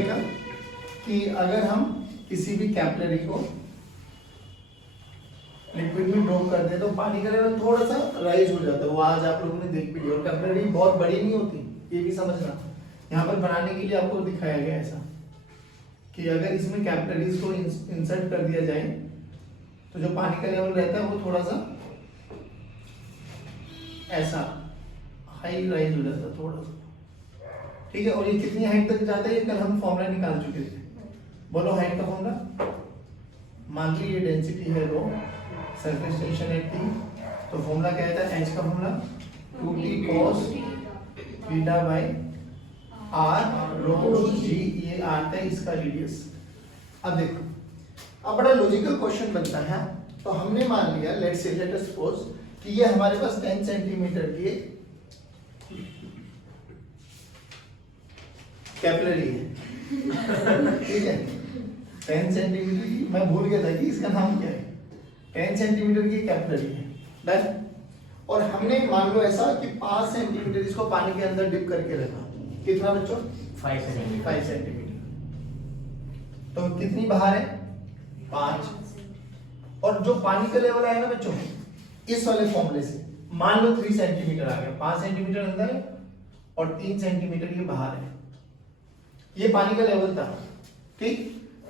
देखा कि अगर हम किसी भी कैपिलरी को लिक्विड में ड्रॉप कर दें तो पानी का लेवल थोड़ा सा राइज हो जाता है। वो आज आप लोगों ने देख भी लिया। और कैपिलरी बहुत बड़ी नहीं होती, ये भी समझना। यहाँ पर बनाने के लिए आपको दिखाया गया ऐसा कि अगर इसमें कैपिलरीज को इंसर्ट कर दिया जाए तो जो पानी का लेवल रहता है वो थोड़ा सा ऐसा हाई राइज हो जाता है थोड़ा सा, ठीक है। और ये कितनी हाइट तक जाता है ये कल हम फॉर्मूला निकाल चुके थे। बोलो हाइट का फॉर्मूला। मान ली ये डेंसिटी है रो, सरफेस टेंशन है टी, तो फॉर्मूला क्या आता है? एच का formula 2t cos theta by R rho g, ये आता है इसका रेडियस। अब देखो, अब बड़ा लॉजिकल क्वेश्चन बनता है। तो हमने मान लिया, लेट अस सपोज कि ये हमारे पास 10 सेंटीमीटर की कैपिलरी है, ठीक है। 10 सेंटीमीटर की, मैं भूल गया था कि इसका नाम क्या है। 10 सेंटीमीटर की कैपिलरी है, डन। और हमने मान लो ऐसा कि 5 सेंटीमीटर इसको पानी के अंदर डिप करके रखा। कितना बच्चों? 5 सेंटीमीटर। तो कितनी बाहर है? 5। और जो पानी का लेवल आया ना बच्चों, इस वाले फॉर्मूले से मान लो 3 सेंटीमीटर आ गया। 5 सेंटीमीटर अंदर है और 3 सेंटीमीटर ये बाहर है। ये पानी का लेवल था, ठीक।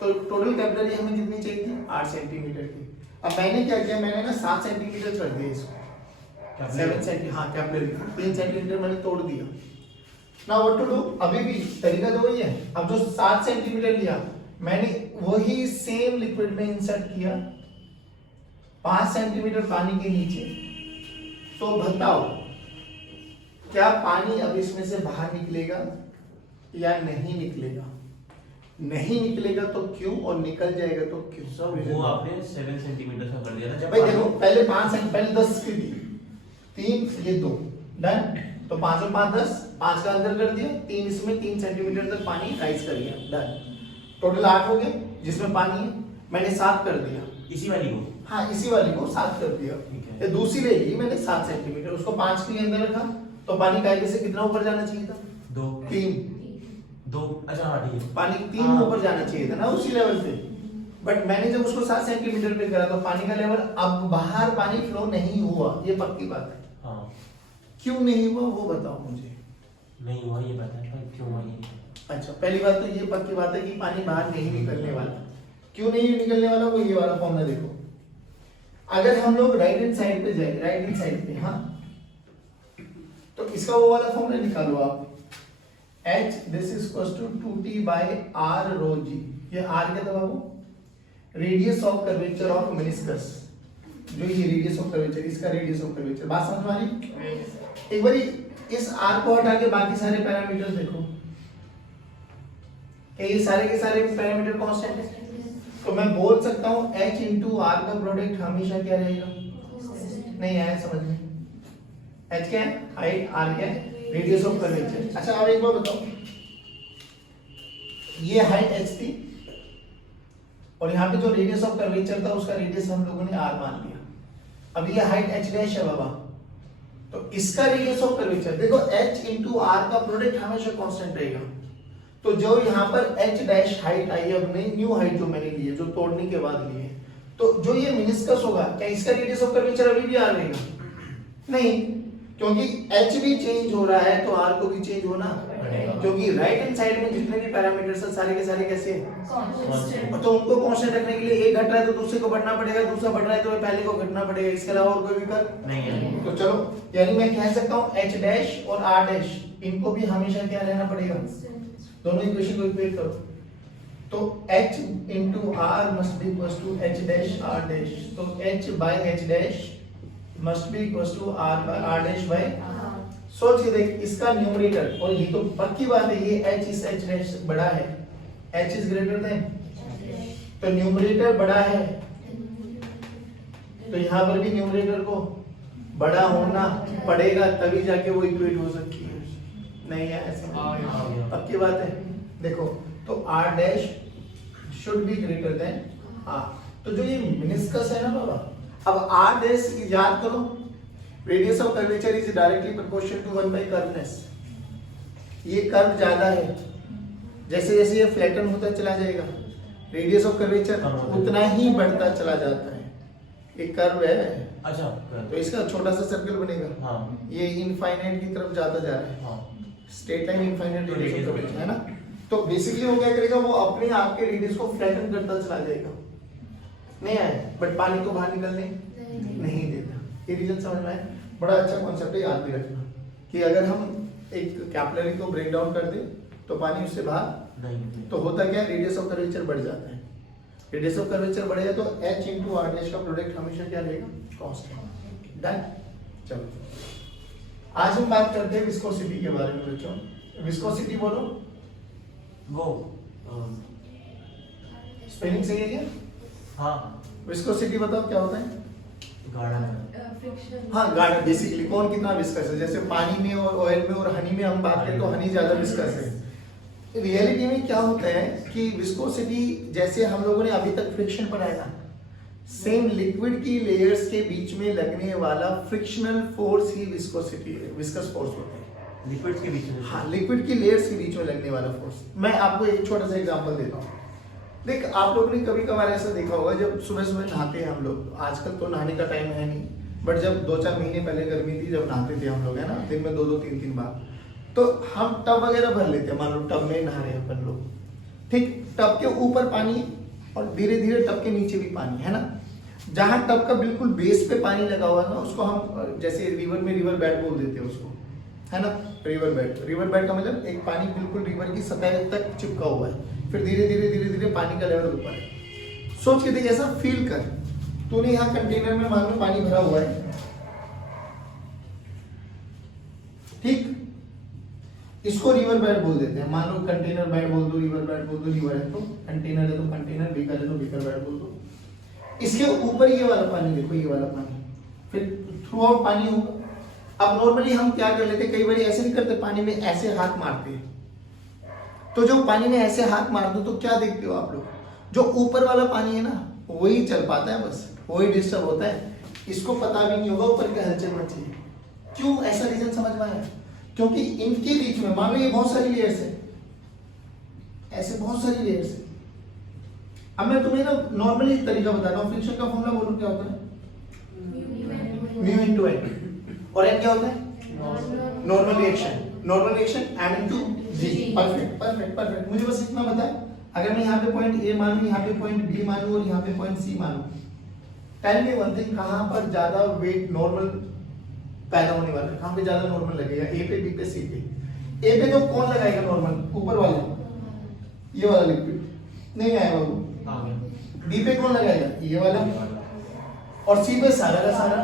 तो टोटल कैपिलरी हमें कितनी चाहिए थी? 8 सेंटीमीटर की। अब मैंने क्या किया, मैंने ना 7 सेंटीमीटर कर दिया इसको, 7 सेंटीमीटर, हाँ कैपिलरी 3 सेंटीमीटर मैंने तोड़ दिया। Now what to do? अभी भी तरीका तो वही है। अब जो 7 सेंटीमीटर लिया मैंने वही सेम लिक्विड में इंसर्ट किया 5 सेंटीमीटर पानी के नीचे। तो बताओ क्या पानी अब इसमें से बाहर निकलेगा या नहीं निकलेगा? नहीं निकलेगा तो क्यों, और निकल जाएगा तो क्यों? सब वो आपने 7 सेंटीमीटर का कर दिया था भाई। देखो पहले 5 सेंटीमीटर, पहले 10 की दी, 3 ये 2, डन। तो 5 और 5 10, 5 का अंदर कर दिया, 3 इसमें 3 सेंटीमीटर तक पानी राइज कर लिया, डन। टोटल 8 हो गए जिसमें पानी है। मैंने 7 कर दिया इसी वाली को, हाँ इसी वाली को 7 कर दिया, ठीक है। ये दूसरी ले ली मैंने 7 सेंटीमीटर, उसको 5 के अंदर रखा। तो पानी कायदे से कितना ऊपर जाना चाहिए था? 2, अच्छा हाँ ठीक है, पानी 3 ऊपर जाना चाहिए था ना उसी लेवल पे। बट मैंने जब उसको 7 सेंटीमीटर पे करा तो पानी का लेवल, अब बाहर पानी फ्लो नहीं हुआ, ये पक्की बात है। हाँ क्यों नहीं हुआ वो बताओ मुझे। नहीं हुआ ये बता है क्यों हुआ ये। अच्छा, पहली बात तो ये पक्की बात है कि पानी बाहर नहीं निकलने वाला। क्यों नहीं निकलने वाला? वो ये वाला फॉर्मूला देखो। अगर हम लोग राइट हैंड साइड पे जाए, राइट हैंड साइड पे, हाँ, तो इसका वो वाला फॉर्मूला निकालो आप। H this is equals to 2t by r rho g। ये r क्या था बाबू? Radius of curvature of meniscus. जो ये रेडियस ऑफ कर्वेचर, इसका रेडियस ऑफ कर्वेचर। बात समझ में आ रही? एक बारी इस r को हटा के बाकी सारे पैरामीटर्स देखो, क्या ये सारे के सारे पैरामीटर कांस्टेंट है? तो मैं बोल सकता हूं h into r का प्रोडक्ट हमेशा क्या रहेगा? नहीं आया समझ में? h क्या है? हाइट, r क्या है? Radius of curvature. अच्छा अब एक बार बताओ, ये हाइट h थी और यहाँ पे जो रेडियस ऑफ कर्वेचर था उसका रेडियस हम लोगों ने r मान लिया। अब ये हाइट h डैश है बाबा, तो इसका रेडियस ऑफ कर्वेचर देखो, h into r का प्रोडक्ट हमेशा कांस्टेंट रहेगा। तो जो यहाँ पर h डैश हाइट आई है, अब नहीं न्यू हाइट जो मैंने ली है, जो तोड़ने के बाद ली है, तो जो ये मेनिस्कस होगा, क्या इसका रेडियस ऑफ कर्वेचर अभी भी r रहेगा? नहीं, क्योंकि h भी चेंज हो रहा है तो r को भी चेंज होना पड़ेगा, क्योंकि राइट हैंड साइड में जितने भी पैरामीटर्स हैं सारे के सारे कैसे हैं? कांस्टेंट। तो उनको कांस्टेंट रखने के लिए एक घट रहा है तो दूसरे को बढ़ना पड़ेगा, दूसरा बढ़ रहा है तो पहले को घटना पड़ेगा। इसके अलावा और कोई विकल्प नहीं है। तो चलो, यानी मैं कह सकता हूं h डैश और r डैश इनको भी हमेशा क्या रहना पड़ेगा? दोनों इक्वेशन को इक्वेट करो तो h into r must be equals to h dash r dash। तो h by h dash must be equals to r dash by। सोच के देख, इसका न्यूमरेटर, और ये तो पक्की बात है, ये h इस h dash बड़ा है, h is greater than, तो न्यूमरेटर बड़ा है तो यहाँ पर भी न्यूमरेटर को बड़ा होना पड़ेगा, तभी जाके वो इक्वेट हो सकती है। नहीं है ऐसा, पक्की बात है। देखो तो r dash should be greater than r। तो जो ये मेनिस्कस है ना बाबा, अब r डैश याद करो, radius of curvature is directly proportional to 1 by curveness. ये कर्व ज्यादा है जैसे जैसे ये फ्लैटन होता चला जाएगा, रेडियस ऑफ कर्वेचर उतना ही बढ़ता चला जाता है। एक कर्व है, अच्छा तो इसका छोटा सा सर्कल बनेगा, हाँ ये इनफाइनाइट की तरफ जाता जा रहा है, हाँ स्ट्रेट लाइन इनफाइनाइट तो रेडियस radius ऑफ कर्वेचर है ना। तो बेसिकली वो क्या करेगा, वो अपने आप के रेडियस को फ्लैटन करता चला जाएगा। नहीं आया, बट पानी को बाहर निकलने नहीं देता। ये रीजन समझ में आया? बड़ा अच्छा कॉन्सेप्ट है, याद भी रखना कि अगर हम एक कैपिलरी को ब्रेक डाउन कर दें तो पानी उससे बाहर नहीं तो होता क्या, रेडियस ऑफ कर्वेचर बढ़ जाता है। रेडियस ऑफ कर्वेचर बढ़ेगा तो h इंटू आर डैश का प्रोडक्ट हमेशा क्या रहेगा, कांस्टेंट। डन। चलो आज हम बात करते हैं विस्कोसिटी के बारे में बच्चों। विस्कोसिटी बोलो, वो स्पेलिंग सही है क्या? हाँ विस्कोसिटी बताओ क्या होता है? गाढ़ा हाँ, गाढ़ा। बेसिकली कौन कितना विस्कस है, जैसे पानी में और ऑयल में और हनी में हम बात करें तो हनी ज्यादा विस्कस है। रियलिटी में क्या होता है कि विस्कोसिटी, जैसे हम लोगों ने अभी तक फ्रिक्शन पढ़ाया था, सेम लिक्विड की लेयर्स के बीच में लगने वाला फ्रिक्शनल फोर्स ही विस्कोसिटी है, विस्कस फोर्स होता है। लिक्विड्स के बीच में, हाँ, लिक्विड की लेयर्स के बीच में लगने वाला फोर्स। मैं आपको एक छोटा सा एग्जांपल देता हूँ। देख, आप लोगों ने कभी कभार ऐसा देखा होगा, जब सुबह सुबह नहाते हैं हम लोग, आजकल तो नहाने का टाइम है नहीं, बट जब 2-4 महीने पहले गर्मी थी, जब नहाते थे हम लोग, है ना, दिन में 2-2 3-3 बार, तो हम टब वगैरह भर लेते हैं। मान लो टब में नहा रहे हैं अपन लोग, ठीक, टब के ऊपर पानी और धीरे धीरे टब के नीचे भी पानी, है ना। जहां टब का बिल्कुल बेस पे पानी लगा हुआ है ना, उसको हम जैसे रिवर में रिवर बेड बोल देते हैं उसको, है ना। रिवर बेड, रिवर बेड का मतलब एक पानी बिल्कुल रिवर की सतह तक चिपका हुआ है, फिर धीरे धीरे पानी का लेवल ऊपर है। सोच के देख, ऐसा फील कर, तूने यहाँ कंटेनर में मान लो पानी भरा हुआ है, ठीक, इसको रिवर बेड बोल देते हैं। मान लो कंटेनर बेड बोल दो, रिवर बेड बोल दो, रिवर है तो कंटेनर है तो कंटेनर, बीकर है तो बीकर बेड बोल दो। इसके ऊपर ये वाला पानी देखो, ये वाला पानी, फिर थ्रू आउट पानी होगा। अब नॉर्मली हम क्या कर लेते, कई बार ऐसे नहीं करते, पानी में ऐसे हाथ मारते हैं, तो जो पानी में ऐसे हाथ मार दो तो क्या देखते हो आप लोग, जो ऊपर वाला पानी है ना वही चल पाता है, बस वही डिस्टर्ब होता है। इसको पता भी नहीं होगा ऊपर का हलचल मची है। क्यों? ऐसा रीजन समझ में आया? क्योंकि इनके बीच में मान लो ये बहुत सारी लेयर्स है, ऐसे बहुत सारी लेयर्स है। अब मैं तुम्हें ना नॉर्मली तरीका बताता हूँ। फ्रिक्शन का फॉर्मूला बोलो, क्या होता है? म्यू इनटू एन, और एन क्या होता है? Normal reaction, normal reaction m into g. Perfect perfect perfect. मुझे बस इतना बता, अगर मैं यहाँ पे पॉइंट ए मानूं, यहाँ पे पॉइंट बी मानूं और यहाँ पे पॉइंट सी मानूं, टेल मी वन थिंग, कहाँ पर ज्यादा वेट नॉर्मल पैदा होने वाला है? कहाँ पे ज्यादा नॉर्मल लगेगा? ए पे, बी पे, सी पे। ए पे तो कौन लगाएगा नॉर्मल? ऊपर वाला, ये वाला लिक्विड नहीं आया बाबू। बी पे कौन लगाएगा? ये वाला। और सी पे सारा का सारा।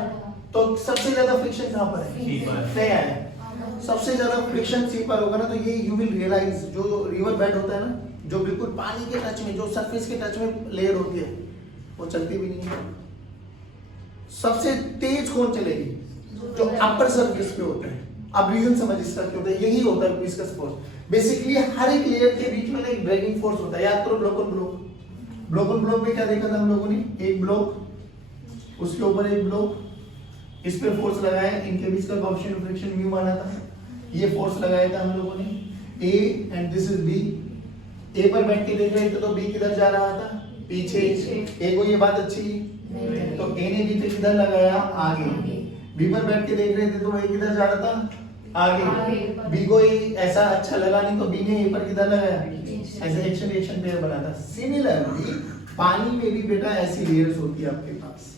तो सबसे ज्यादा फ्रिक्शन कहाँ पर है? सी पर। नहीं आया। सबसे ज्यादा फ्रिक्शन सी पर होगा ना, तो ये यू विल रियलाइज, जो रिवर बेड होता है ना, जो बिल्कुल पानी के टच में, जो सरफेस के टच में लेयर होती है, वो चलती भी नहीं है। सबसे तेज कौन चलेगी? जो अपर सरफेस पे होता है। अब रीजन समझ इसका क्यों होता है, यही होता है विस्कस फोर्स। बेसिकली हर एक लेयर के बीच में एक ड्रैगिंग फोर्स होता है। याद करो block on block, block on block में क्या देखा था हम लोगों ने? एक ब्लॉक, उसके ऊपर एक ब्लॉक, इस पे फोर्स लगाया, इनके बीच का गॉसियन फ्रिक्शन म्यू माना था, ये फोर्स लगाया था हम लोगों ने। A and this is B. A पर बैठ के देख रहे थे तो बी किधर जा रहा था? पीछे। ए को ये बात अच्छी, तो ए ने बी पे किधर लगाया? आगे। बी पर बैठ के देख रहे थे तो ए किधर जा रहा था? आगे। बी को ये ऐसा अच्छा लगा नहीं, तो बी ने ए पर किधर लगाया? ऐसे एक्शन रिएक्शन पेयर बना था। सिमिलरली पानी में भी बेटा ऐसी लेयर्स होती है आपके पास,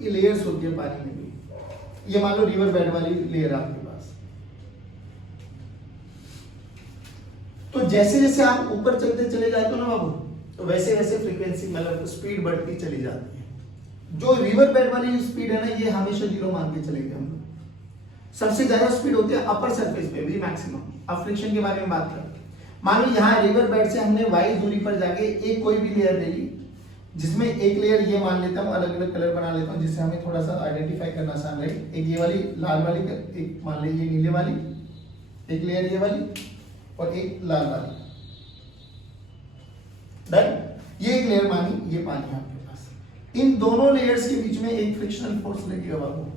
ये लेयर्स होती है पानी में भी। ये मान लो रिवर बेड वाली लेयर आपके पास। तो जैसे जैसे आप ऊपर चलते चले जाते हो ना बाबू, तो वैसे वैसे फ्रीक्वेंसी मतलब स्पीड बढ़ती चली जाती है। जो रिवर बेड वाली स्पीड है ना, ये हमेशा 0 मान के चलेंगे हम लोग। सबसे ज्यादा स्पीड होती है अपर सरफेस पे भी, मैक्सिमम। अब फ्रिक्शन के बारे में बात करते हैं। मान लो यहाँ रिवर बेड से हमने y दूरी पर जाके एक कोई भी लेयर ले ली, जिसमें एक लेयर ये मान लेता हूँ, अलग अलग कलर बना लेता हूँ जिससे हमें थोड़ा सा आइडेंटिफाई करना आसान रहे। एक ये वाली लाल वाली, एक मान लीजिए ये नीले वाली, एक लेयर ये वाली और एक लाल वाली। डन। ये एक लेयर मानी, ये पानी है आपके पास। इन दोनों लेयर्स के बीच में एक फ्रिक्शनल फोर्स लगेगा बाबू।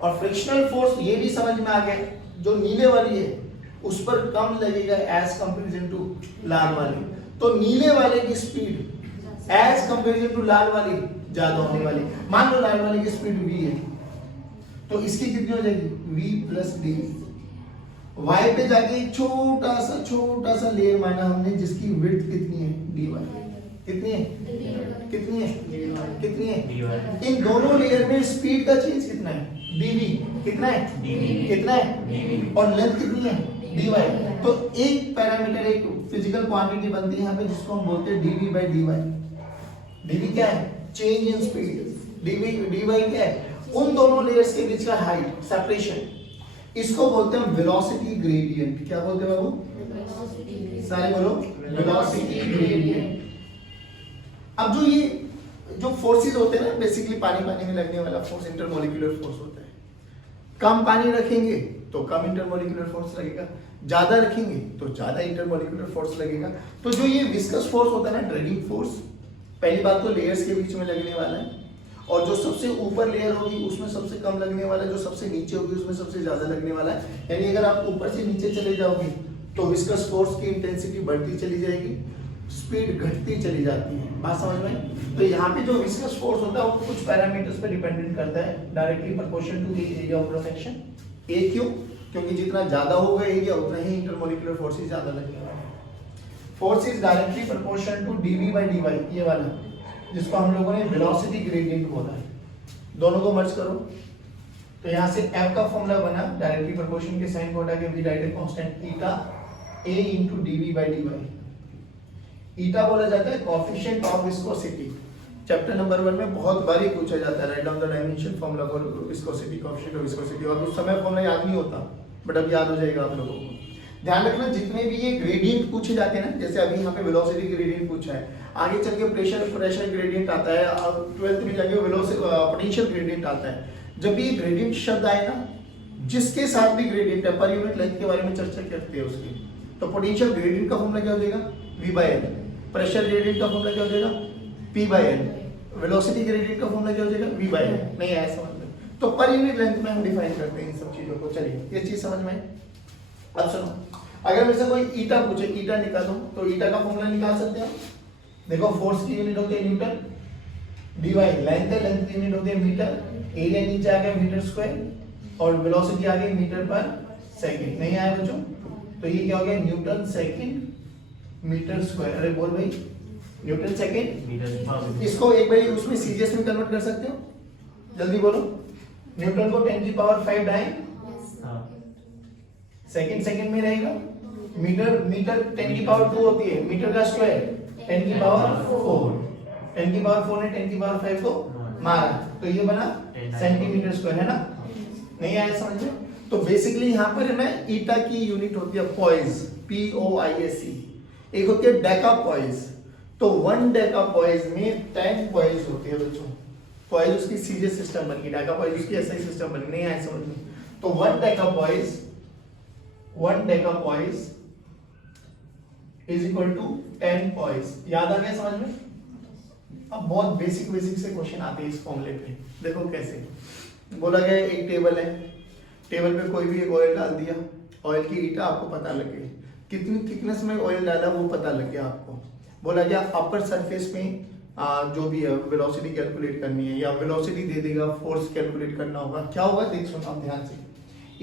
और फ्रिक्शनल फोर्स ये भी समझ में आ गया, जो नीले वाली है उस पर कम लगेगा एज कंपेरिजन टू लाल वाले। तो नीले वाले की स्पीड एज कंपेरिजन टू लाल वाली ज्यादा होने वाली। मान लो लाल वाले की स्पीड v है, तो इसकी कितनी हो जाएगी v प्लस डी। y पे जाके एक छोटा सा लेयर माना हमने जिसकी विड्थ कितनी है dy। कितनी है कितनी है कितनी है? इन दोनों लेयर में स्पीड का चेंज कितना है dv। कितना है कितना है? और लेंथ कितनी है dy। तो एक पैरामीटर एक फिजिकल क्वांटिटी बनती है यहाँ पे जिसको हम बोलते हैं dv बाई dy। dv क्या है? Change in speed. dy क्या है? उन दोनों लेयर्स के बीच का हाइट सेपरेशन। इसको बोलते हैं वेलोसिटी ग्रेडियंट। क्या बोलते हैं बाबू? सारे बोलो वेलोसिटी ग्रेडियंट। अब जो फोर्सेस होते हैं ना, बेसिकली पानी में लगने वाला फोर्स इंटरमोलिकुलर फोर्स होता है। कम पानी रखेंगे तो कम इंटरमोलिकुलर फोर्स लगेगा, ज्यादा रखेंगे तो ज्यादा इंटरमोलिकुलर फोर्स लगेगा। तो जो ये विस्कस फोर्स होता है ना, ड्रैगिंग फोर्स, पहली बात तो लेयर्स के बीच में लगने वाला है, और जो सबसे ऊपर लेयर होगी उसमें सबसे कम लगने वाला है, जो सबसे नीचे होगी उसमें सबसे ज्यादा लगने वाला है। यानी अगर आप ऊपर से नीचे चले जाओगे तो विस्कस फोर्स की इंटेंसिटी बढ़ती चली जाएगी, स्पीड घटती चली जाती है। बात समझ में? तो यहाँ पे जो विस्कस फोर्स होता है वो कुछ पैरामीटर्स पे डिपेंडेंट करता है, directly proportional to the area of cross section. ए क्यों? क्योंकि जितना ज्यादा होगा एरिया उतना ही इंटरमोलिकुलर फोर्सेस ज्यादा लगने वाला है। Force is directly proportional to dv by dy, ये वाला जिसको हम लोगों ने वेलोसिटी ग्रेडियंट बोला है। दोनों को मर्ज करो तो यहाँ से f का फॉर्मूला बना डायरेक्टली प्रोपोर्शन के साइन को हटा के we write a constant eta a into dv by dy। Eta बोला जाता है coefficient of viscosity. Chapter number 1 में बहुत बार ही पूछा जाता है, write down the dimension formula for viscosity, coefficient of viscosity. और उस समय फॉर्मूला याद नहीं होता, बट अब याद हो जाएगा आप लोगों को। ध्यान रखना जितने भी ये ग्रेडियंट पूछे जाते हैं ना, जैसे अभी यहाँ पे वेलोसिटी ग्रेडियंट पूछा है, आगे चल के प्रेशर ग्रेडियंट आता है, और 12th में जाके पोटेंशियल ग्रेडियंट आता है। जब भी ग्रेडियंट शब्द आए ना, जिसके साथ भी ग्रेडियंट है, पर यूनिट लेंथ के बारे में चर्चा करते हैं उसकी, तो पोटेंशियल ग्रेडियंट का फॉर्मूला क्या हो जाएगा v by l, pressure gradient का फॉर्मूला क्या हो जाएगा p by l, velocity gradient का फॉर्मूला क्या हो जाएगा v by l। नहीं आया समझ में? तो पर यूनिट लेंथ में हम डिफाइन करते हैं इन सब चीजों को। चलिए ये चीज समझ में। अब सुनो, अगर मेरे से कोई ईटा पूछे, ईटा निकालो, तो ईटा का फॉर्मूला निकाल सकते हो। देखो फोर्स की यूनिट होती है न्यूटन, dy लेंथ है, लेंथ की यूनिट होती है मीटर, एरिया नीचे आ गया मीटर स्क्वायर, और वेलोसिटी आ गई मीटर पर सेकंड। नहीं आया बच्चों? तो ये क्या हो गया न्यूटन सेकंड मीटर स्क्वायर। अरे बोल भाई, न्यूटन सेकंड। इसको एक बार उसमें सीजीएस में कन्वर्ट कर सकते हो? जल्दी बोलो। न्यूटन को 10 की पावर 5 डालें, सेकंड में रहेगा। मीटर 10 की पावर 2 होती है, मीटर का स्क्वायर 10 की पावर 4, 10 की पावर 4 ने 10 की पावर 5 को मारा, तो ये बना सेंटीमीटर स्क्वायर, है ना? नहीं आया समझ में? तो बेसिकली यहाँ पर है ना, ईटा की यूनिट होती है पॉइस, POISE। एक होती है डेका पॉइस। तो 1 डेका पॉइस में 10 पॉइस होती है बच्चों। पॉइस उसकी सीरीज सिस्टम बन गई, डेका पॉइस उसकी एसआई सिस्टम बन गई। नहीं आया समझ में? तो 1 deca poise is equal to 10 poise. याद आ गया समझ में? अब बहुत बेसिक से क्वेश्चन आते हैं इस फॉर्मूले पे। देखो कैसे बोला गया, एक टेबल है, टेबल पे कोई भी एक ऑयल डाल दिया, ऑयल की ईटा आपको पता लग गई, कितनी थिकनेस में ऑयल डाला वो पता लग गया आपको। बोला गया अपर सरफेस में जो भी है वेलोसिटी कैलकुलेट करनी है, या वेलोसिटी दे देगा, फोर्स कैलकुलेट करना होगा। क्या होगा देख सुनो आप ध्यान से।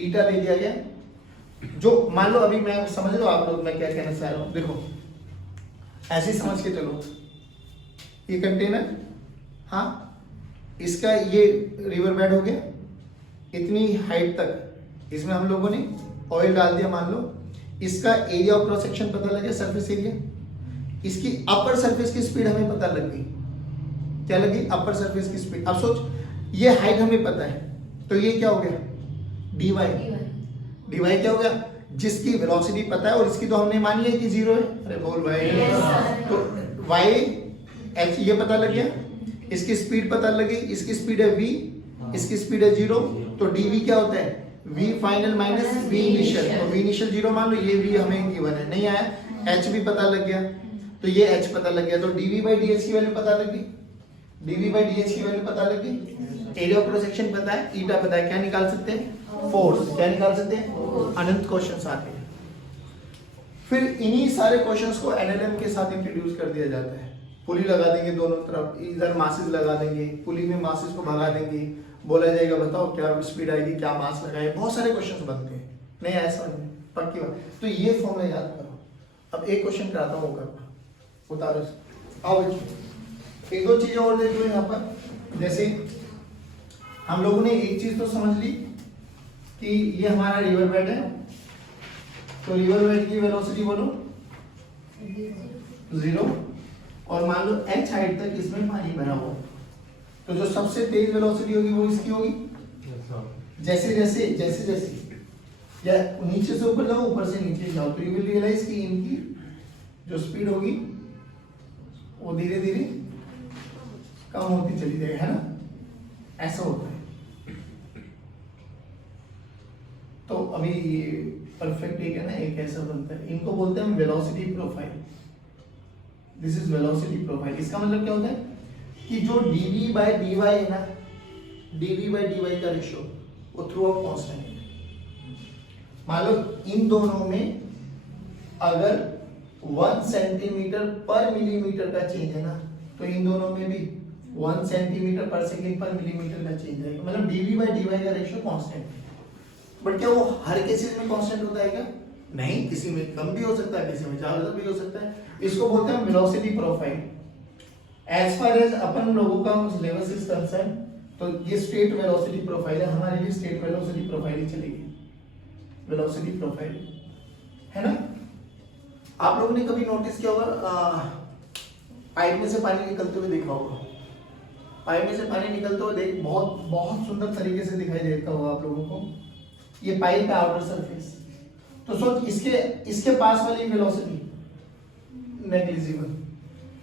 ईटा दे दिया गया, जो मान लो अभी मैं समझ लो आप लोग मैं क्या कहना चाह रहा हूँ। देखो ऐसे समझ के चलो, ये कंटेनर, हाँ इसका ये रिवर बेड हो गया, इतनी हाइट तक इसमें हम लोगों ने ऑयल डाल दिया। मान लो इसका एरिया ऑफ क्रॉस सेक्शन पता लग गया, सरफेस एरिया। इसकी अपर सरफेस की स्पीड हमें पता लग गई। क्या लगी? अपर सरफेस की स्पीड। अब सोच, ये हाइट हमें पता है, तो ये क्या हो गया dy क्या हो गया? जिसकी वेलोसिटी पता है, और इसकी तो हमने मानी है कि 0 है। अरे बोल भाई, तो y h ये पता लग गया, इसकी स्पीड पता लगी, इसकी स्पीड है v, इसकी स्पीड है 0, तो dv क्या होता है v final minus v initial. तो v इनिशियल 0 मान लो, ये v हमें गिवन है। नहीं आया? h भी पता लग गया, तो ये h पता लग गया, तो dv बाई ds की वैल्यू पता लगी, dv बाई ds की वैल्यू पता लगी, एरिया ऑफ क्रॉस सेक्शन पता है, ईटा पता है। क्या निकाल सकते हैं? फोर्स। क्या निकाल सकते हैं? अनंत क्वेश्चंस आते हैं। फिर इन्हीं सारे क्वेश्चंस को एनएलएम के साथ इंट्रोड्यूस कर दिया जाता है। पुली लगा देंगे दोनों तरफ, इधर मासेस लगा देंगे, पुली में मासेस को भगा देंगे, बोला जाएगा बताओ क्या स्पीड आएगी, क्या मास लगाए, बहुत सारे क्वेश्चंस बनते हैं। नहीं ऐसा नहीं, पक्की बात। तो ये फॉर्मूला याद करो। अब एक क्वेश्चन कराता हूँ कर उतारो, आओ बच्चों। एक दो चीजें और देख लो यहाँ पर। जैसे हम लोगों ने एक चीज तो समझ ली कि ये हमारा रिवर बेड है, तो रिवर बेड की वेलोसिटी बोलो 0, और मान लो h हाइट तक इसमें पानी भरा हुआ, तो जो सबसे तेज वेलोसिटी होगी वो इसकी होगी। जैसे जैसे जैसे जैसे या नीचे से ऊपर जाओ, ऊपर से नीचे जाओ, तो यू विल रियलाइज कि इनकी जो स्पीड होगी वो धीरे धीरे कम होती चली जाएगी, है ना, ऐसा होता है। तो अभी ये परफेक्ट एक है ना, एक ऐसा बनता है, इनको बोलते हैं velocity profile. This is velocity profile. इसका मतलब क्या होता है कि जो dv by dy है ना, dv by dy का रेशियो वो थ्रू आउट कांस्टेंट है। मान लो इन दोनों में अगर 1 सेंटीमीटर पर मिलीमीटर का चेंज है ना, तो इन दोनों में भी 1 सेंटीमीटर पर सेकेंड पर मिलीमीटर का चेंज आएगा। मतलब dv by dy का रेशियो कांस्टेंट है। बट क्या वो हर केसेस में कांस्टेंट होता है क्या? नहीं, किसी में कम भी हो सकता है, किसी में ज्यादा भी हो सकता है। इसको बोलते हैं velocity profile. As far as अपन लोगों का सिलेबस इज कंसर्न, तो ये स्टेट वेलोसिटी प्रोफाइल है, हमारे लिए स्टेट वेलोसिटी प्रोफाइल ही चलेगी, वेलोसिटी प्रोफाइल, है ना। आप लोगों ने कभी नोटिस किया होगा, पाइप में से पानी निकलते हुए देखा होगा, पाइप में से पानी निकलते हुए देख बहुत बहुत सुंदर तरीके से दिखाई देता होगा आप लोगों को। ये पाइप है, आउटर सरफेस, तो सोच इसके पास वाली वेलोसिटी नेग्लिजिबल,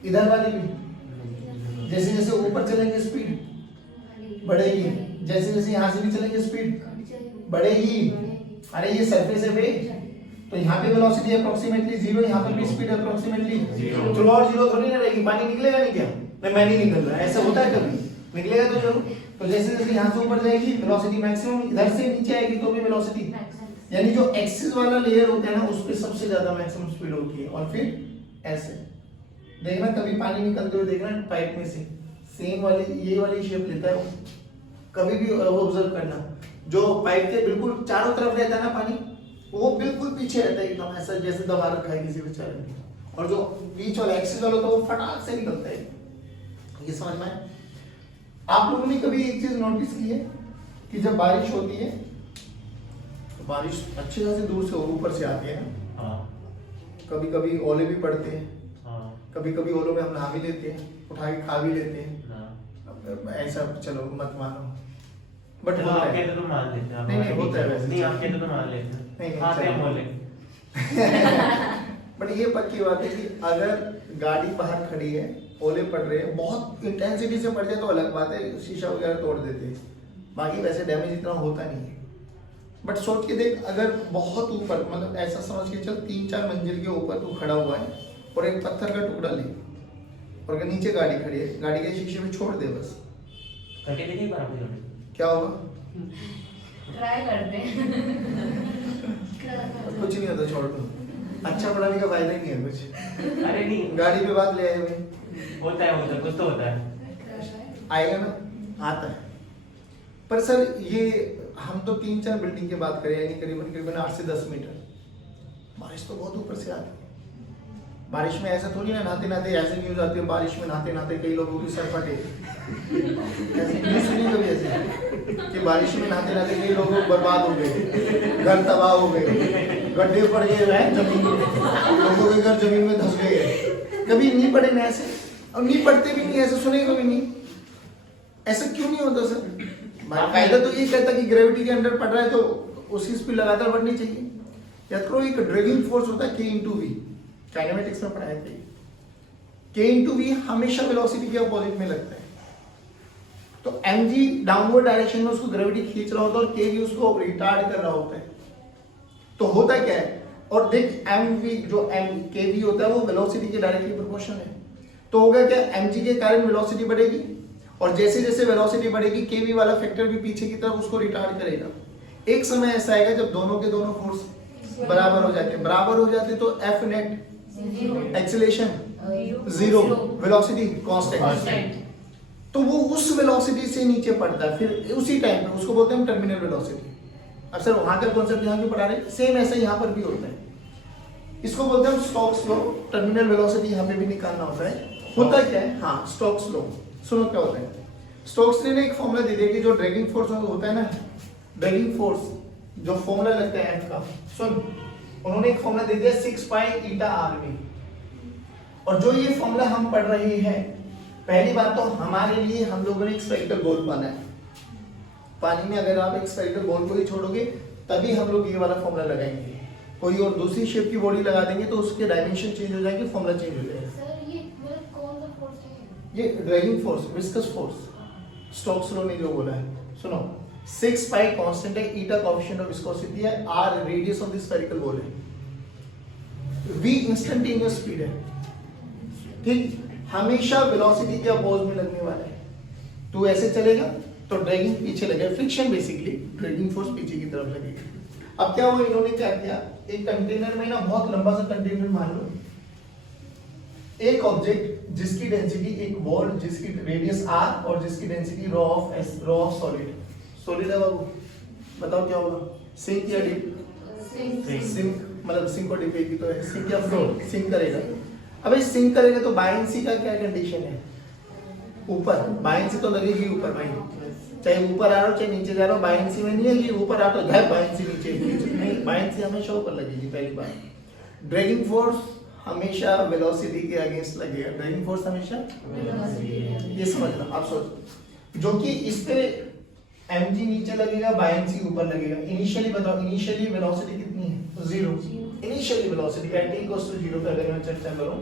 इधर वाली भी जैसे जैसे ऊपर चलेंगे स्पीड बढ़ेगी, जैसे जैसे यहाँ से भी चलेंगे स्पीड बढ़ेगी। अरे ये सरफेस है बे, तो यहाँ पे वेलोसिटी अप्रोक्सीमेटली 0, यहाँ पे भी स्पीड अप्रोक्सीमेटली 0। थ्रू आउट 0 थोड़ी ना रहेगी, पानी निकलेगा नहीं क्या? मैं नहीं निकल रहा, ऐसा होता है कभी? निकलेगा तो जरूर। तो जैसे जैसे यहाँ से ऊपर जाएगी वेलोसिटी मैक्सिमम, इधर से नीचे आएगी तो भी वेलोसिटी, यानी जो एक्सिस वाला लेयर होता है ना उस पे सबसे ज्यादा मैक्सिमम स्पीड होती है। और फिर ऐसे देखना, कभी पानी निकलते हुए देखना पाइप में से, सेम वाली ये वाली शेप लेता है वो, कभी भी ऑब्जर्व करना। जो पाइप के बिल्कुल चारों तरफ रहता है ना पानी, वो बिल्कुल पीछे रहता है एकदम, ऐसा जैसे दबा रखा है किसी बेचारे ने। और जो बीच वाला एक्सिस वाला तो वो फटाक से निकलता है। ये समझ में आया? आप लोगों ने कभी एक चीज नोटिस की है कि जब बारिश होती है तो बारिश अच्छे खासे दूर से ऊपर से आती है ना। हाँ। कभी कभी ओले भी पड़ते हैं, हाँ। कभी कभी ओलों में हम नहा भी लेते हैं, उठा के खा भी लेते हैं। हाँ। ऐसा चलो मत मानो, बट चलो आप कहते तो मान लेते हैं। नहीं होता है वैसे। नहीं आप कहते तो मान लेते हैं। नहीं, हाँ चलो। हम बोल लेंगे। बट ये पक्की बात है कि अगर गाड़ी बाहर खड़ी है, ओले पड़ रहे हैं, बहुत इंटेंसिटी से पड़ जाए तो अलग बात है, शीशा वगैरह तोड़ देते हैं, बाकी वैसे डैमेज इतना होता नहीं है। बट सोच के देख, अगर बहुत ऊपर, मतलब ऐसा समझ के चल 3-4 मंजिल के ऊपर तू खड़ा हुआ है और एक पत्थर का टुकड़ा ले, और अगर नीचे गाड़ी खड़ी है, गाड़ी के शीशे में छोड़ दे बस, करके देखिए बार आप क्या होगा? ट्राई करते हैं। कुछ नहीं होता, छोड़ दो। अच्छा पढ़ाने का फायदा ही नहीं है कुछ। अरे नहीं, गाड़ी पे बात ले आए हुए, होता है कुछ तो होता है। आएगा ना, आता है। पर सर ये हम तो 3-4 बिल्डिंग की बात करें, यानी करीबन करीबन 8 से 10 मीटर, बारिश तो बहुत ऊपर से आती है। बारिश में ऐसा थोड़ी ना नहाते नहाते ऐसे न्यूज आती है, बारिश में नहाते नहाते कई लोगों की सर फटे, ऐसी न्यूज सुनी कभी ऐसे कि बारिश में नहाते नहाते कई लोग बर्बाद हो गए, घर तबाह हो गए, गड्ढे पड़ गए हैं जमीन में, लोगों के घर जमीन में धंस गए। कभी नहीं पड़े ना ऐसे, और नहीं पढ़ते भी नहीं, ऐसा सुने कभी नहीं। ऐसा क्यों नहीं होता सर? फायदा तो ये कहता कि ग्रेविटी के अंडर पड़ रहा है तो उसकी स्पीड लगातार बढ़नी चाहिए। या तो एक ड्रैगिंग फोर्स होता है K/V, काइनेमेटिक्स में पढ़ाया था। K/V हमेशा वेलोसिटी के अपोजिट में लगता है, तो mg डाउनवर्ड डायरेक्शन में उसको ग्रेविटी खींच रहा होता है और kv उसको रिटार्ड कर रहा होता है। तो होता क्या है, और देख mv जो kv होता है वो वेलोसिटी के डायरेक्टली प्रोपोर्शनल है। तो होगा क्या, mg के कारण वेलोसिटी बढ़ेगी, और जैसे जैसे वेलोसिटी बढ़ेगी kv वाला फैक्टर भी पीछे की तरफ उसको रिटार्ड करेगा। एक समय ऐसा आएगा जब दोनों के दोनों फोर्स बराबर हो जाते, बराबर हो जाते तो F net acceleration zero, velocity constant, तो वो उस वेलोसिटी से नीचे पड़ता है, फिर उसी टाइम पे उसको बोलते हैं टर्मिनल वेलोसिटी। अब सर वहां का कॉन्सेप्ट यहाँ क्यों पढ़ा रहे, सेम ऐसे यहाँ पर भी होता है, इसको बोलते हैं स्टोक्स लॉ, टर्मिनल वेलोसिटी यहाँ पे भी निकालना होता है। होता क्या है, हाँ स्टोक्स लॉ, सुनो क्या होता है। स्टोक्स ने एक फॉर्मूला दे दिया कि जो ड्रैगिंग फोर्स होता है ना, ड्रैगिंग फोर्स जो फॉर्मूला लगता है एफ का, सुन उन्होंने एक फॉर्मूला दे दिया 6 पाई ईटा आर में। और जो ये फॉर्मूला हम पढ़ रहे हैं, पहली बात तो हमारे लिए हम लोगों ने एक स्फेरिकल बॉल पाना है। पानी में अगर आप एक स्फेरिकल बॉल को ही छोड़ोगे तभी हम लोग ये वाला फॉर्मूला लगाएंगे, कोई और दूसरी शेप की बॉडी लगा देंगे तो उसके डायमेंशन चेंज हो जाएंगे, फॉर्मूला चेंज हो जाएगा। सर ये मतलब कौन सा फोर्स है? ये dragging force, viscous force, Stokes law ने जो बोला है। सुनो 6 पाई कांस्टेंट है, ईटा कोएफिशिएंट ऑफ विस्कोसिटी है, r radius of the spherical ball है, v इंस्टेंटेनियस स्पीड है, ठीक, हमेशा वेलोसिटी के अपोज में लगने वाला है। तू ऐसे चलेगा तो ड्रैगिंग पीछे लगेगा, फ्रिक्शन बेसिकली, ड्रैगिंग फोर्स पीछे की तरफ लगेगा। अब क्या हुआ, इन्होंने क्या किया, एक कंटेनर में ना बहुत लंबा सा कंटेनर मान लो, एक ऑब्जेक्ट जिसकी डेंसिटी, एक बॉल जिसकी रेडियस r और जिसकी density raw of s, raw of solid, solid है बाबू, बताओ क्या होगा, सिंक या डिप, सिंक मतलब सिंक और डिप की तो है, सिंक या फ्लोट, सिंक करेगा। अबे सिंक करेगा तो बायंसी का क्या कंडीशन है, ऊपर, बायंसी तो लगेगी ऊपर भाई, चाहे ऊपर आ रहा हो चाहे नीचे जा रहा हो, बायंसी में नहीं है कि ऊपर आ तो जाए बायंसी नीचे नहीं, बायंसी हमेशा ऊपर लगेगी। पहली बात, ड्रैगिंग फोर्स हमेशा वेलोसिटी के अगेंस्ट लगेगा, ड्रैगिंग फोर्स हमेशा, ये समझना आप सोचो, जो कि इस पे mg नीचे लगेगा, बायंसी ऊपर लगेगा। इनिशियली बताओ, इनिशियली वेलोसिटी कितनी है, zero, initially velocity at t equals to 0 पे अगर मैं चर्चा करूं,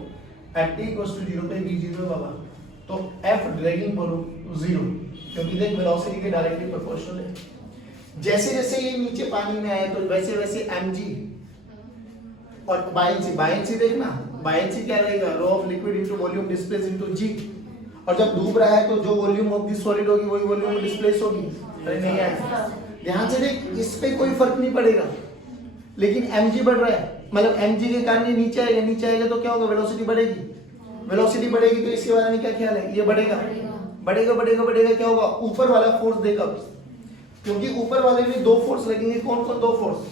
एट t इक्वल्स टू 0 पे v 0 है बाबा, तो f ड्रैगिंग बोलो 0, क्योंकि देख वेलोसिटी के डायरेक्टली प्रोपोर्शनल है। जैसे जैसे ये नीचे पानी में आए तो वैसे वैसे mg और बायंसी, बायंसी देखना, बायंसी क्या रहेगा, rho of liquid into volume displace into g, और जब डूब रहा है तो जो वॉल्यूम ऑफ द सॉलिड होगी वही वॉल्यूम डिस्प्लेस होगी। अरे नहीं आया, ध्यान से देख, इस पे कोई फर्क नहीं पड़ेगा, लेकिन mg बढ़ रहा है, मतलब mg के कारण ये नीचे आएगा, नीचे आएगा तो क्या होगा, वेलोसिटी बढ़ेगी, वेलोसिटी बढ़ेगी तो इसके बारे में क्या ख्याल है, ये बढ़ेगा, बढ़ेगा बढ़ेगा बढ़ेगा, क्या होगा, ऊपर वाला फोर्स देगा, क्योंकि ऊपर वाले में दो फोर्स लगेंगे, कौन कौन दो फोर्स,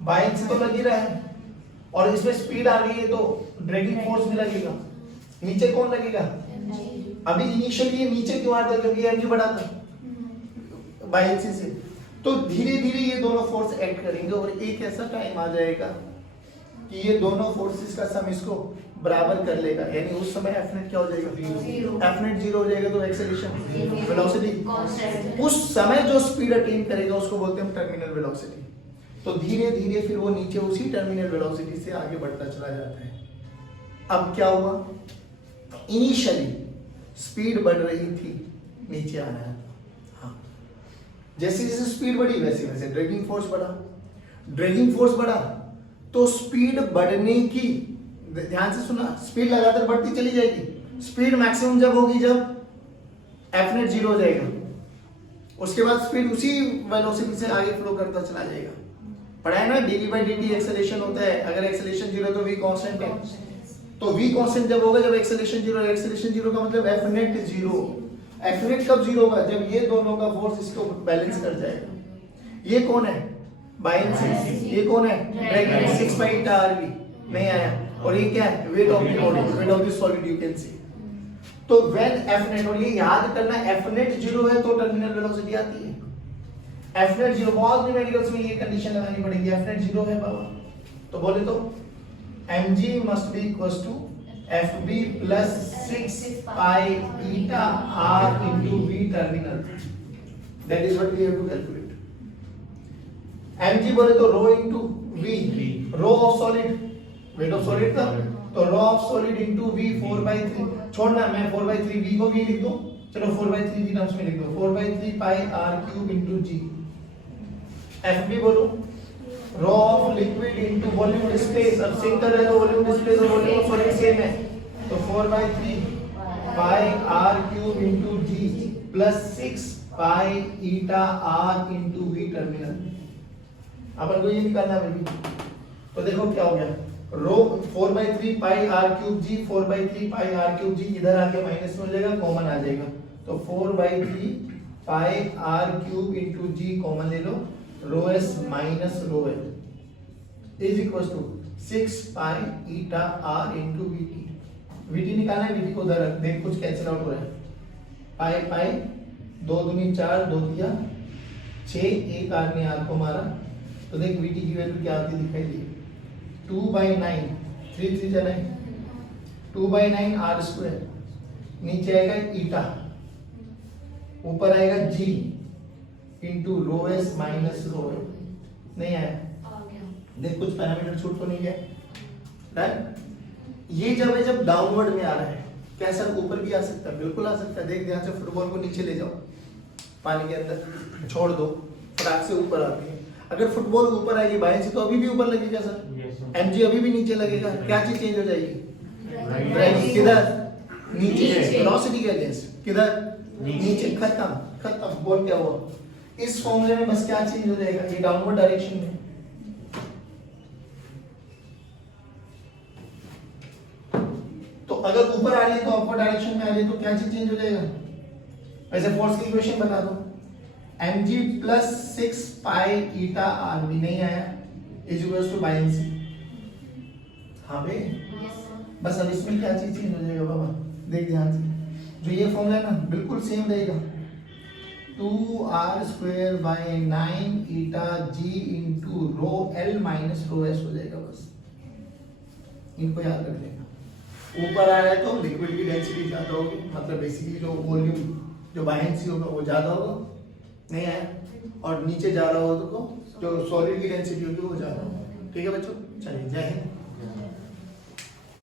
बायंसी तो लग ही रहा है और इसमें स्पीड आ रही है तो ड्रैगिंग फोर्स भी लगेगा। नीचे कौन लगेगा, अभी इनिशियली ये नीचे क्यों आता है, क्योंकि mg बढ़ा था बायंसी से, तो धीरे धीरे ये दोनों फोर्स ऐड करेंगे और एक ऐसा टाइम आ जाएगा कि ये दोनों फोर्सेस का सम इसको बराबर कर लेगा, यानी उस समय F net क्या हो जाएगा, F net 0 हो जाएगा, तो एक्सेलरेशन वेलोसिटी उस समय जो स्पीड अटेन करेगा उसको बोलते हैं टर्मिनल वेलोसिटी। तो धीरे धीरे फिर वो नीचे उसी टर्मिनल वेलोसिटी से आगे बढ़ता चला जाता है। अब क्या हुआ, इनिशियली स्पीड बढ़ रही थी, नीचे आना है, हाँ, जैसे जैसे स्पीड बढ़ी वैसे वैसे ड्रैगिंग फोर्स बढ़ा, ड्रैगिंग फोर्स बढ़ा तो स्पीड बढ़ने की, ध्यान से सुना, स्पीड लगातार बढ़ती चली जाएगी, स्पीड मैक्सिमम जब होगी जब F net 0 हो जाएगा, उसके बाद स्पीड उसी वेलोसिटी से आगे फ्लो करता चला जाएगा। पढ़ा है ना, dv by dt एक्सेलरेशन होता है, अगर एक्सेलरेशन 0 तो v कांस्टेंट है, तो v कांस्टेंट जब होगा जब एक्सेलरेशन 0, एक्सेलरेशन 0 का मतलब F net 0, F net कब 0 होगा, जब ये दोनों का फोर्स इसको बैलेंस कर जाएगा। ये कौन है, बायंसी, ये कौन है, ड्रैगिंग, 6 पाई ईटा rv, नहीं आया, और ये क्या है, weight of the body, weight of the solid, you can see. तो व्हेन F net, और ये याद करना, F net 0 है तो टर्मिनल वेलोसिटी आती है, F net 0, बहुत न्यूमेरिकल्स में ये कंडीशन लगानी पड़ेगी, F net 0 है बाबा, तो बोले तो mg must be equals to fb plus 6 pi eta r into v terminal, that is what we have to calculate। mg बोले तो rho into v, rho of solid, weight of solid था, तो rho of solid into v 4/3, छोड़ना, मैं 4/3 v को भी लिख दूं, चलो 4/3 v टर्म्स में लिख दो, 4/3 pi r cube into g। FB बोलो, rho of liquid into volume displace, अब सिंक कर रहे हो वॉल्यूम डिस्प्लेस और वॉल्यूम ऑफ सॉलिड सेम है, तो 4/3 pi r cube into g plus 6 pi eta r into v terminal. अपन को ये निकालना है बेबी। तो देखो क्या हो गया, rho 4/3 pi R cube g, 4/3 pi R cube g, इधर आके माइनस में हो जाएगा, कॉमन आ जाएगा। तो 4/3 pi R cube into g common ले लो, rho S minus rho L is equal to 6 pi eta R into V T. V T निकालना है, वीटी को उधर रख, देख कुछ कैंसिल आउट हो रहा है। पाई पाई 2 दूनी 4, 2 दिया 6, एक आर ने आर को मारा, तो देख वीटी की वैल्यू क्या आती दिखाई दी, 2/9, 3 3 जा 9, 2/9 आर स्क्वायर, नीचे आएगा ईटा, ऊपर आएगा g into rho S minus rho L. नहीं आया, आ गया। देख कुछ पैरामीटर छूट तो नहीं गया, राइट। ये जब है जब डाउनवर्ड में आ रहा है, क्या सर ऊपर भी आ सकता है? बिल्कुल आ सकता है। देख ध्यान से, फुटबॉल को नीचे ले जाओ, पानी के अंदर छोड़ दो, फटाक से ऊपर आती है। अगर फुटबॉल ऊपर आएगी बाएं से तो अभी भी ऊपर लगेगा सर, एमजी अभी भी नीचे लगेगा, क्या चीज चेंज हो जाएगी? ड्राइविंग किधर? नीचे, वेलोसिटी के अगेंस्ट किधर? नीचे। खत्म खत्म। बोल क्या हुआ? इस फॉर्मूले में बस क्या चेंज हो जाएगा? ये डाउनवर्ड डायरेक्शन में, तो अगर ऊपर आ रही है तो अपवर्ड डायरेक्शन में आ रही है, तो क्या चीज चेंज हो जाएगा? वैसे फोर्स की इक्वेशन बता दो, mg plus 6 pi eta r भी नहीं आया, is equal to by NC. हाँ बे, बस अब इसमें क्या चीज चेंज हो जाएगा बाबा, देख ध्यान से, जो ये फॉर्मूला है ना बिल्कुल सेम रहेगा, 2r square by 9 eta g into rho L minus rho S हो जाएगा। बस इनको याद रख लेना। ऊपर आ रहा है तो लिक्विड की डेंसिटी ज्यादा होगी, मतलब बेसिकली जो वॉल्यूम जो बायनेंसी होगा वो ज्यादा होगा, नहीं आया, और नीचे जा रहा हो तो जो सॉलिड की डेंसिटी होगी वो ज्यादा होगा। ठीक है बच्चों, चलिए जय हिंद।